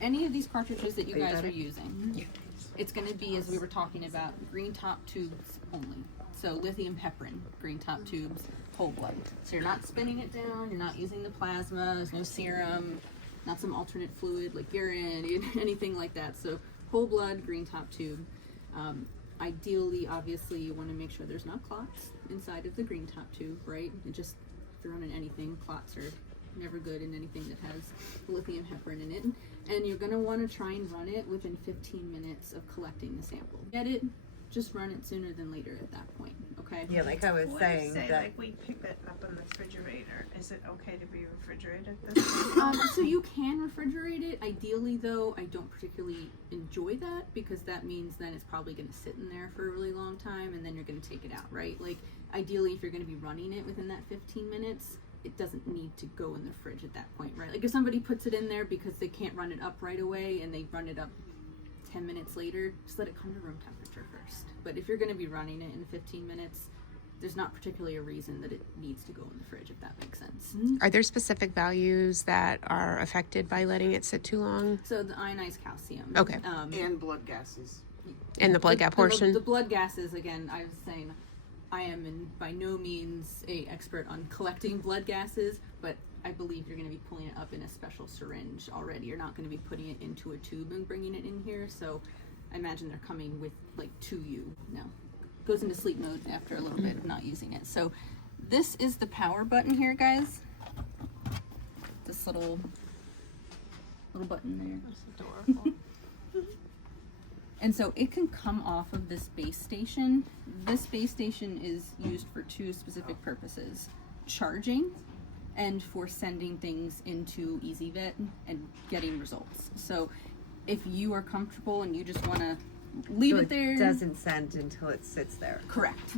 any of these cartridges that you guys are using, it's going to be, as we were talking about, green top tubes only. So lithium heparin, green top tubes, whole blood. So you're not spinning it down, you're not using the plasma, there's no serum, not some alternate fluid like urine, anything like that. So whole blood, green top tube. Ideally, obviously, you want to make sure there's not clots inside of the green top tube, right? And just if you're running anything, clots are never good in anything that has lithium heparin in it. And you're going to want to try and run it within 15 minutes of collecting the sample. Get it? Just run it sooner than later at that point, okay? Yeah, like I was saying. Say, that like we pick it up in the refrigerator. Is it okay to be refrigerated this way? So you can refrigerate it. Ideally, though, I don't particularly enjoy that because that means then it's probably going to sit in there for a really long time and then you're going to take it out, right? Like, ideally, if you're going to be running it within that 15 minutes, it doesn't need to go in the fridge at that point, right? Like, if somebody puts it in there because they can't run it up right away and they run it up 10 minutes later, just let it come to room temperature first. But if you're going to be running it in 15 minutes, there's not particularly a reason that it needs to go in the fridge, if that makes sense. Are there specific values that are affected by letting it sit too long? So the ionized calcium. Okay. And blood gases. And the blood gas portion? The blood gases, again, I was saying, I am by no means a expert on collecting blood gases, but I believe you're going to be pulling it up in a special syringe already. You're not going to be putting it into a tube and bringing it in here. So I imagine they're coming with like to you. No, goes into sleep mode after a little bit of not using it. So this is the power button here, guys. This little button there. That's adorable. And so it can come off of this base station. This base station is used for two specific purposes: charging and for sending things into EasyVet and getting results. So if you are comfortable and you just want to leave it there. It doesn't send until it sits there. Correct.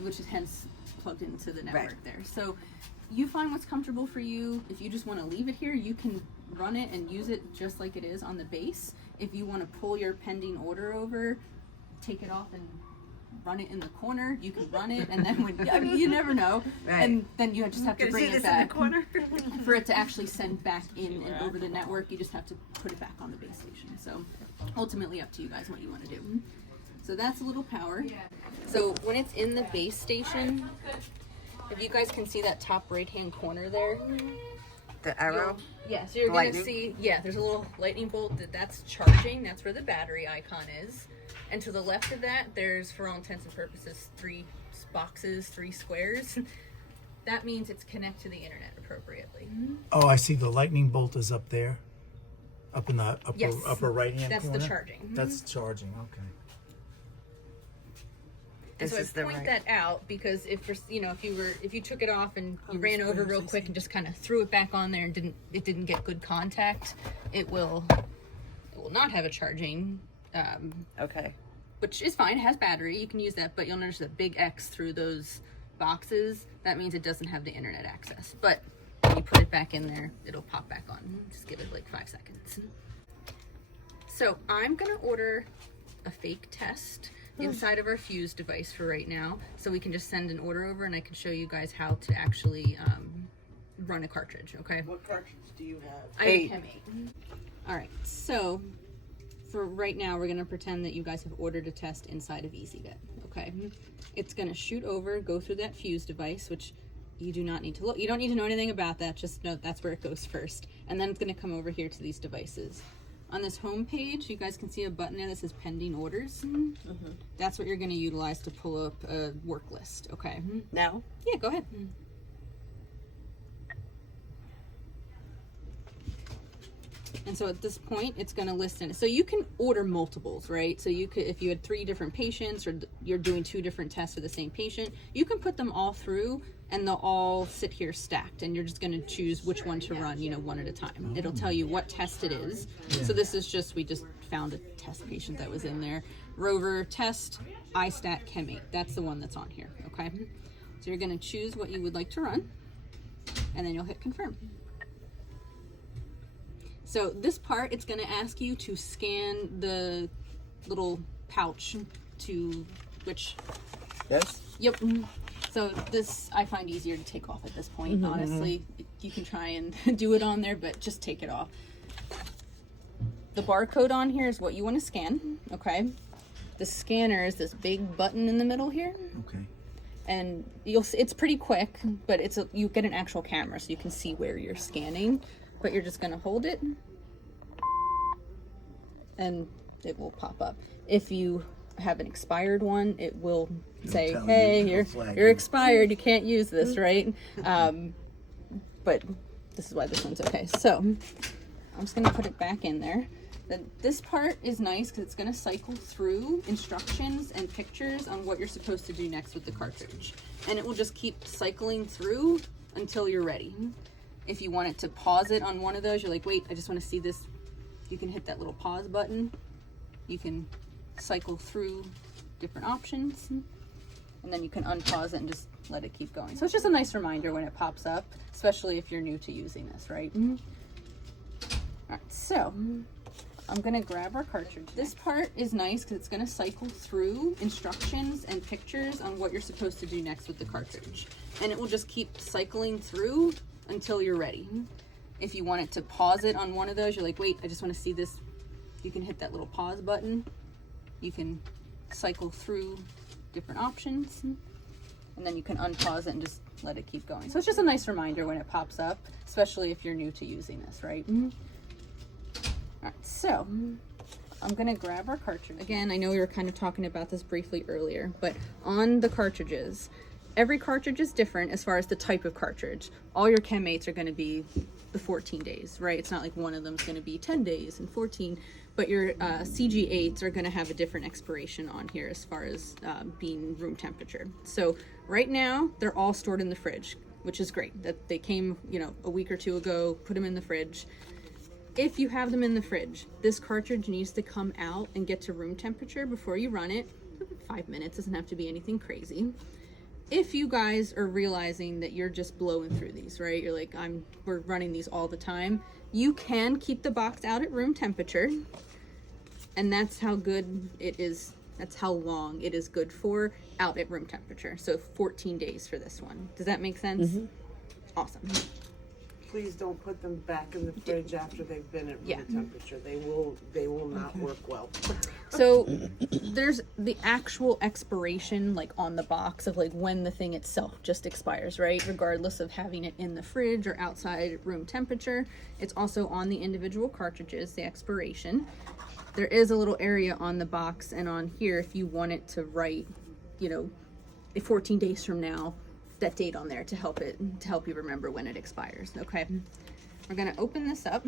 Which is hence plugged into the network there. So you find what's comfortable for you. If you just want to leave it here, you can run it and use it just like it is on the base. If you want to pull your pending order over, take it off and run it in the corner, you can run it, and then when, I mean, you never know, Right. and then you just have to bring it back. In the corner. For it to actually send back in and over the network, you just have to put it back on the base station. So ultimately up to you guys what you want to do. So that's a little power. So when it's in the base station, if you guys can see that top right hand corner there, The arrow? yeah, so you're going Lightning. to see, there's a little lightning bolt that's charging. That's where the battery icon is. And to the left of that, there's, for all intents and purposes, 3 boxes, 3 squares. That means it's connected to the internet appropriately. Oh, I see the lightning bolt is up there. Up in the upper, Yes. upper right-hand That's corner? the charging. That's charging, okay. And so This is I the point right. that out because if you took it off and you ran over real quick and just kind of threw it back on there and didn't get good contact, it will not have a charging. Okay. Which is fine. It has battery. You can use that, but you'll notice a big X through those boxes. That means it doesn't have the internet access. But when you put it back in there, it'll pop back on. Just give it like 5 seconds. So I'm gonna order a fake test inside of our Fuse device for right now, so we can just send an order over and I can show you guys how to actually run a cartridge. Okay. What cartridge do you have? I have Chem 8. All right, so for right now, we're gonna pretend that you guys have ordered a test inside of EasyVet, okay? It's gonna shoot over, go through that Fuse device, which you do not need to look. You don't need to know anything about that, just know that's where it goes first. And then it's gonna come over here to these devices. On this home page, you guys can see a button there that says pending orders. That's what you're gonna utilize to pull up a work list, okay? Now? Yeah, go ahead. And so at this point, it's going to list in it. So you can order multiples, right? So you could, if you had 3 different patients or you're doing 2 different tests for the same patient, you can put them all through and they'll all sit here stacked and you're just going to choose which one to run, one at a time. It'll tell you what test it is. So this is just, we just found a test patient that was in there. Rover test, iStat Chem 8. That's the one that's on here, okay? So you're going to choose what you would like to run and then you'll hit confirm. So this part, it's going to ask you to scan the little pouch to which... Yes? Yep. So this I find easier to take off at this point, honestly. You can try and do it on there, but just take it off. the barcode on here is what you want to scan, okay? The scanner is this big button in the middle here. Okay. And it's pretty quick, but you get an actual camera so you can see where you're scanning, but you're just gonna hold it and it will pop up. If you have an expired one, it will say, tell you, hey, it'll flag you're you. expired, you can't use this, right? But this is why this one's okay. So I'm just gonna put it back in there. This part is nice because it's going to cycle through instructions and pictures on what you're supposed to do next with the cartridge. And it will just keep cycling through until you're ready. If you want it to pause it on one of those, you're like, wait, I just want to see this. You can hit that little pause button. You can cycle through different options. And then you can unpause it and just let it keep going. So it's just a nice reminder when it pops up, especially if you're new to using this, right? All right, so I'm gonna grab our cartridge. This part is nice because it's gonna cycle through instructions and pictures on what you're supposed to do next with the cartridge. And it will just keep cycling through until you're ready. If you want it to pause it on one of those, you're like, wait, I just wanna see this. You can hit that little pause button. You can cycle through different options. And then you can unpause it and just let it keep going. So it's just a nice reminder when it pops up, especially if you're new to using this, right? All right, so I'm gonna grab our cartridge. Again, I know we were kind of talking about this briefly earlier, but on the cartridges, every cartridge is different as far as the type of cartridge. All your chem mates are gonna be the 14 days, right? It's not like one of them's gonna be 10 days and 14, but your CG8s are gonna have a different expiration on here as far as being room temperature. So right now, they're all stored in the fridge, which is great. That they came, a week or two ago, put them in the fridge. If you have them in the fridge, this cartridge needs to come out and get to room temperature before you run it. 5 minutes, doesn't have to be anything crazy. If you guys are realizing that you're just blowing through these, right? You're like, we're running these all the time. You can keep the box out at room temperature, and that's how good it is. That's how long it is good for out at room temperature. So 14 days for this one. Does that make sense? Mm-hmm. Awesome. Please don't put them back in the fridge after they've been at room temperature. They will not work well. So there's the actual expiration like on the box of like when the thing itself just expires, right? Regardless of having it in the fridge or outside at room temperature. It's also on the individual cartridges, the expiration. There is a little area on the box and on here if you want it to write, 14 days from now, that date on there to help you remember when it expires. Okay, we're gonna open this up.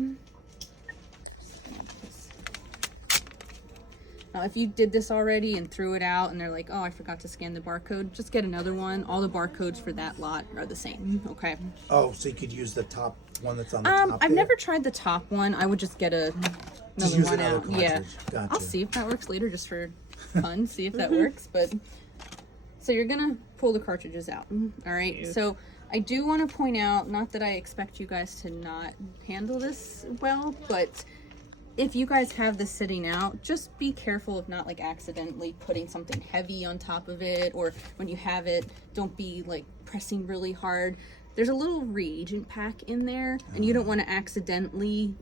Now if you did this already and threw it out and they're like, oh, I forgot to scan the barcode, just get another one. All the barcodes for that lot are the same. Okay. Oh, so you could use the top one that's on the top I've there? never tried the top one. I would just get another use one another out. Yeah, cartridge. Gotcha. I'll see if that works later just for fun, see if that works. But so you're gonna pull the cartridges out. All right. So I do want to point out, not that I expect you guys to not handle this well, but if you guys have this sitting out, just be careful of not like accidentally putting something heavy on top of it, or when you have it, don't be like pressing really hard. There's a little reagent pack in there, and you don't want to accidentally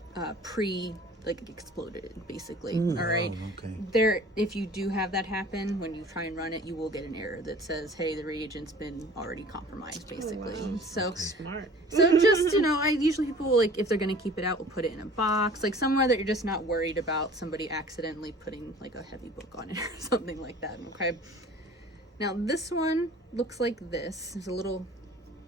exploded it, basically. All right. Okay. If you do have that happen, when you try and run it, you will get an error that says, hey, the reagent's been already compromised, basically. So Smart. so just, I usually people will, like, if they're going to keep it out, will put it in a box, like somewhere that you're just not worried about somebody accidentally putting like a heavy book on it or something like that. Okay. Now this one looks like this. There's a little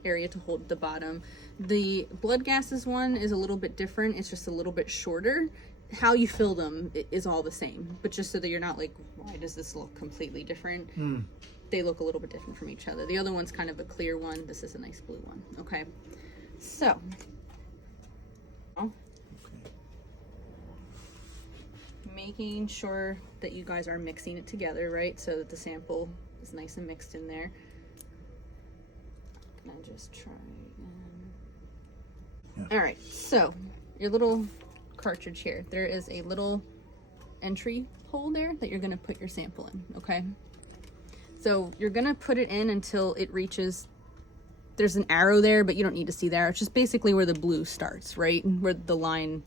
area to hold at the bottom. The blood gases one is a little bit different. It's just a little bit shorter. How you fill them is all the same, but just so that you're not like, why does this look completely different? They look a little bit different from each other. The other one's kind of a clear one. This is a nice blue one. Okay. So making sure that you guys are mixing it together, right? So that the sample is nice and mixed in there. Can I just try and... All right, so your little cartridge here, there is a little entry hole there that you're gonna put your sample in, okay? So you're gonna put it in until it reaches, there's an arrow there, but you don't need to see the arrow. It's just basically where the blue starts, right? Where the line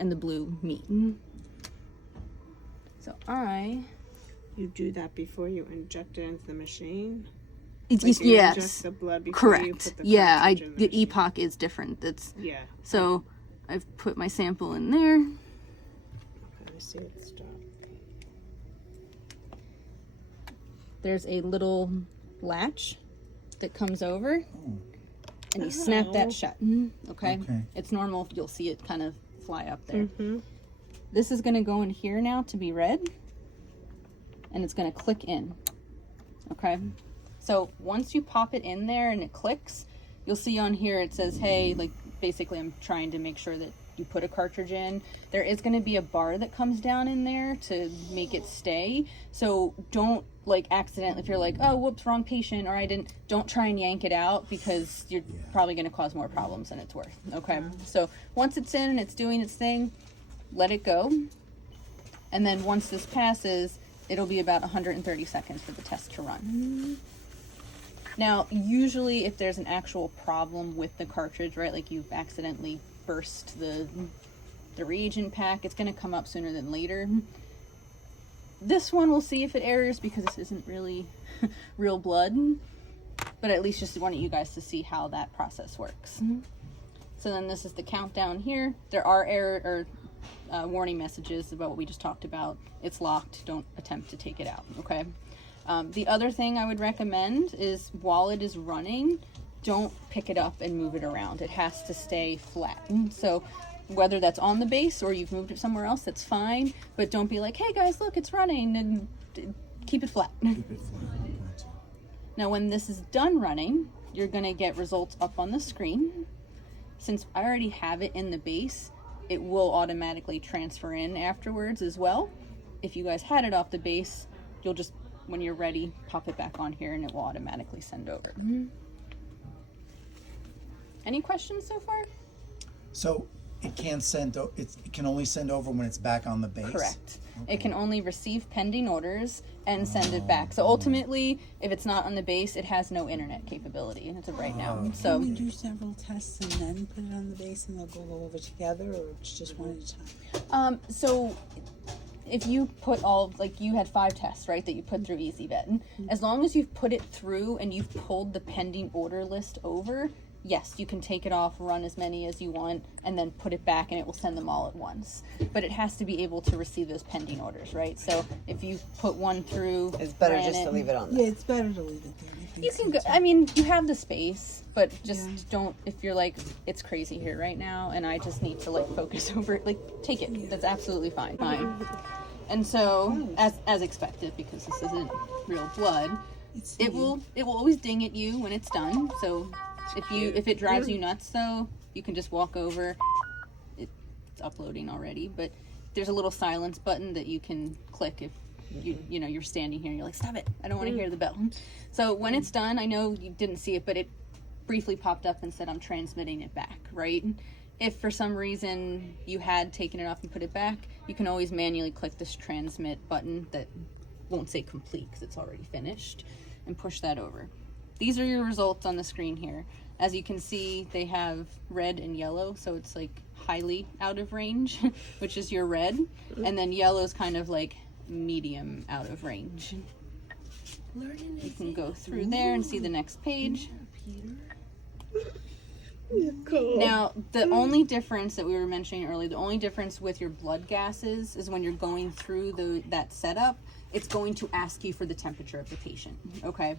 and the blue meet. So You do that before you inject it into the machine? it's Like you yes, inject the blood before you correct. put the Yeah, cartridge in the the machine. epoch is different. That's Yeah. so I've put my sample in there. Okay, I see it stop. There's a little latch that comes over, and you snap that shut. Okay? Okay. It's normal. You'll see it kind of fly up there. Mm-hmm. This is going to go in here now to be read, and it's going to click in. Okay? So once you pop it in there and it clicks, you'll see on here it says, hey, like basically I'm trying to make sure that you put a cartridge in. There is going to be a bar that comes down in there to make it stay. So don't like accidentally, if you're like, oh, whoops, wrong patient, or don't try and yank it out, because you're probably going to cause more problems than it's worth. Okay. So once it's in and it's doing its thing, let it go. And then once this passes, it'll be about 130 seconds for the test to run. Now, usually if there's an actual problem with the cartridge, right, like you've accidentally burst the reagent pack, it's going to come up sooner than later. This one we'll see if it errors, because this isn't really real blood, but at least just wanted you guys to see how that process works. So then this is the countdown here. There are error or warning messages about what we just talked about. It's locked. Don't attempt to take it out. Okay. The other thing I would recommend is while it is running, don't pick it up and move it around. It has to stay flat. So whether that's on the base or you've moved it somewhere else, that's fine. But don't be like, hey guys, look, it's running, and keep it flat. Keep it flat. Gotcha. Now when this is done running, you're going to get results up on the screen. Since I already have it in the base, it will automatically transfer in afterwards as well. If you guys had it off the base, you'll just, when you're ready, pop it back on here and it will automatically send over. Any questions so far? So it can't send. It can only send over when it's back on the base. Correct. It can only receive pending orders and send it back. So ultimately, if it's not on the base, it has no internet capability as of right now. So Can we do several tests and then put it on the base and they'll go over together, or it's just one at a time? So if you put all, like you had 5 tests, right, that you put through EasyVet, as long as you've put it through and you've pulled the pending order list over, yes, you can take it off, run as many as you want, and then put it back and it will send them all at once. But it has to be able to receive those pending orders, right? So if you put one through, It's better ran just to leave it on there. Yeah, it's better to leave it there. I think You so, can go, too. I mean, you have the space, but just don't, if you're like, it's crazy here right now and I just need to like focus over it, like take it. That's absolutely fine. And so, as expected, because this isn't real blood, It's it will always ding at you when it's done. So if it drives you nuts though, you can just walk over. It's uploading already, but there's a little silence button that you can click if you know you're standing here and you're like, stop it, I don't want to hear the bell. So when it's done, I know you didn't see it, but it briefly popped up and said I'm transmitting it back, right? If for some reason you had taken it off and put it back, you can always manually click this transmit button that won't say complete because it's already finished, and push that over. These are your results on the screen here. As you can see, they have red and yellow, so it's like highly out of range, which is your red, and then yellow is kind of like medium out of range. You can go through there and see the next page. Now, the only difference that we were mentioning earlier, the only difference with your blood gases is when you're going through that setup, it's going to ask you for the temperature of the patient, okay?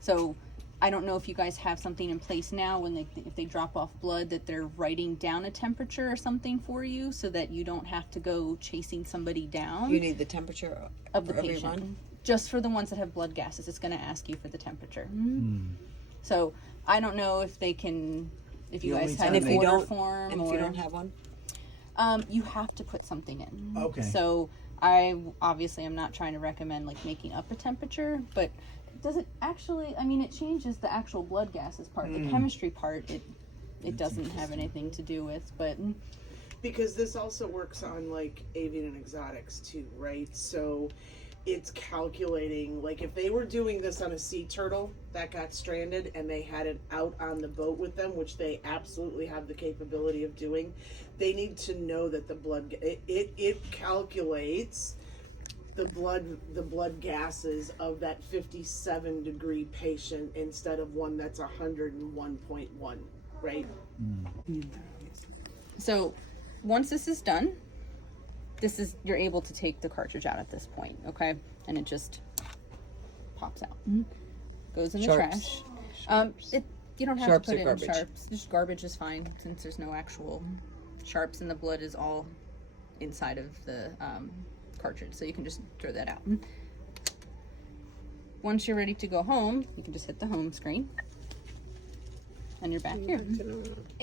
So I don't know if you guys have something in place now when if they drop off blood that they're writing down a temperature or something for you so that you don't have to go chasing somebody down. You need the temperature of the for patient. everyone? Just for the ones that have blood gases, it's going to ask you for the temperature. So I don't know if they can, if you The guys only have time an they- order form, And or if you don't have one? you have to put something in. Okay. So I obviously am not trying to recommend like making up a temperature, but does it actually? I mean, it changes the actual blood gases part. The chemistry part, it doesn't have anything to do with, but. Because this also works on like avian and exotics too, right? So it's calculating, like if they were doing this on a sea turtle that got stranded and they had it out on the boat with them, which they absolutely have the capability of doing, they need to know that the blood, it calculates the blood gases of that 57-degree patient instead of one that's 101.1, right? So once this is done, you're able to take the cartridge out at this point, okay? And it just pops out. Goes in the Sharps. trash. You don't have Sharps to put or it garbage? in sharps. Just garbage is fine since there's no actual sharps, and the blood is all inside of the cartridge, so you can just throw that out. Once you're ready to go home, you can just hit the home screen and you're back here.